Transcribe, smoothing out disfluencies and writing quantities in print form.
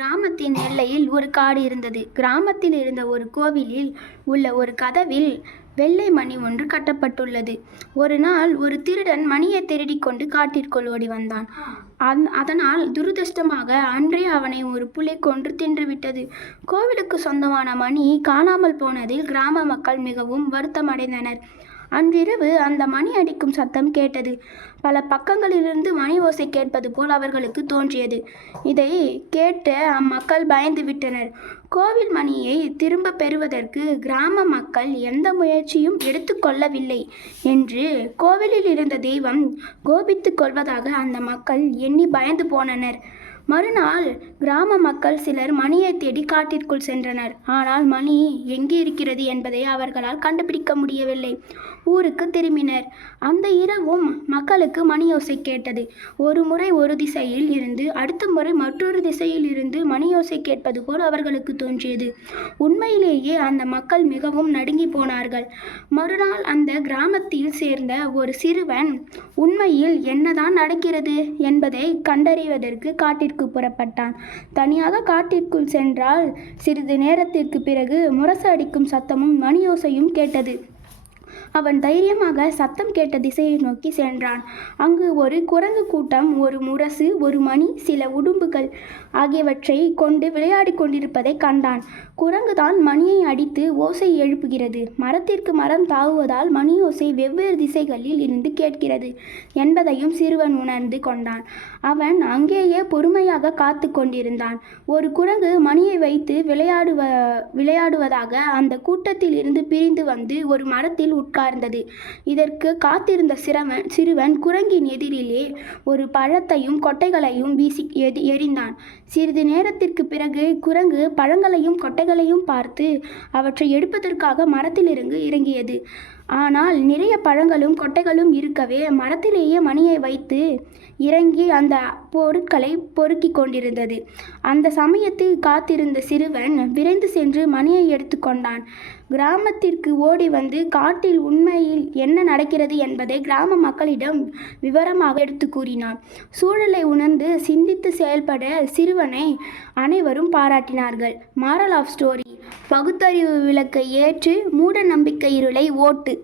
கிராமத்தின் எல்லையில் ஒரு காடு இருந்தது. கிராமத்தில் இருந்த ஒரு கோவிலில் உள்ள ஒரு கதவில் வெள்ளை மணி ஒன்று கட்டப்பட்டுள்ளது. ஒரு நாள் ஒரு திருடன் மணியை திருடிக்கொண்டு காட்டிற்குள் ஓடி வந்தான். அதனால் துரதிர்ஷ்டமாக அன்றே அவனை ஒரு புலி கொன்று தின்றுவிட்டது. கோவிலுக்கு சொந்தமான மணி காணாமல் போனதில் கிராம மக்கள் மிகவும் வருத்தமடைந்தனர். அன்றிரவு அந்த மணி அடிக்கும் சத்தம் கேட்டது. பல பக்கங்களிலிருந்து மணி ஓசை கேட்பது போல் அவர்களுக்கு தோன்றியது. இதை கேட்டு அம்மக்கள் பயந்து விட்டனர். கோவில் மணியை திரும்ப பெறுவதற்கு கிராம மக்கள் எந்த முயற்சியும் எடுத்துக்கொள்ளவில்லை என்று கோவிலில் இருந்த தெய்வம் கோபித்து கொள்வதாக அந்த மக்கள் எண்ணி பயந்து போனனர். மறுநாள் கிராம மக்கள் சிலர் மணியை தேடி காட்டிற்குள் சென்றனர். ஆனால் மணி எங்கே இருக்கிறது என்பதை அவர்களால் கண்டுபிடிக்க முடியவில்லை. ஊருக்கு திரும்பினர். அந்த இரவும் மக்களுக்கு மணியோசை கேட்டது. ஒரு முறை ஒரு திசையில் இருந்து அடுத்த முறை மற்றொரு திசையில் இருந்து மணியோசை கேட்பது போல் அவர்களுக்கு தோன்றியது. உண்மையிலேயே அந்த மக்கள் மிகவும் நடுங்கி போனார்கள். மறுநாள் அந்த கிராமத்தில் சேர்ந்த ஒரு சிறுவன் உண்மையில் என்னதான் நடக்கிறது என்பதை கண்டறிவதற்கு காட்டிற்கு புறப்பட்டான். தனியாக காட்டிற்குள் சென்றால் சிறிது நேரத்திற்கு பிறகு முரசு அடிக்கும் சத்தமும் மணியோசையும் கேட்டது. அவன் தைரியமாக சத்தம் கேட்ட திசையை நோக்கி சென்றான். அங்கு ஒரு குரங்கு கூட்டம் ஒரு முரசு, ஒரு மணி, சில உடும்புகள் ஆகியவற்றை கொண்டு விளையாடி கொண்டிருப்பதை கண்டான். குரங்குதான் மணியை அடித்து ஓசை எழுப்புகிறது. மரத்திற்கு மரம் தாவுவதால் மணி ஓசை வெவ்வேறு திசைகளில் இருந்து கேட்கிறது என்பதையும் சிறுவன் உணர்ந்து கொண்டான். அவன் அங்கேயே பொறுமையாக காத்து கொண்டிருந்தான். ஒரு குரங்கு மணியை வைத்து விளையாடுவதாக அந்த கூட்டத்தில் இருந்து பிரிந்து வந்து ஒரு மரத்தில் உட்கார்ந்தது. இதற்கு காத்திருந்த சிறுவன் குரங்கின் எதிரிலே ஒரு பழத்தையும் கொட்டைகளையும் வீசி எறிந்தான். சிறிது நேரத்திற்கு பிறகு குரங்கு பழங்களையும் கொட்டைகளையும் பார்த்து அவற்றை எடுப்பதற்காக மரத்திலிருந்து இறங்கியது. ஆனால் நிறைய பழங்களும் கொட்டைகளும் இருக்கவே மரத்திலேயே மணியை வைத்து இறங்கி அந்த பொருட்களை பொறுக்கி கொண்டிருந்தது. அந்த சமயத்தில் காத்திருந்த சிறுவன் விரைந்து சென்று மணியை எடுத்து கொண்டான். கிராமத்திற்கு ஓடி வந்து காட்டில் உண்மையில் என்ன நடக்கிறது என்பதை கிராம மக்களிடம் விவரமாக எடுத்து கூறினான். சூழலை உணர்ந்து சிந்தித்து செயல்பட சிறுவனை அனைவரும் பாராட்டினார்கள். மாரல் ஆஃப் ஸ்டோரி: பகுத்தறிவு விளக்கை ஏற்று மூட நம்பிக்கை இருளை ஓட்டு.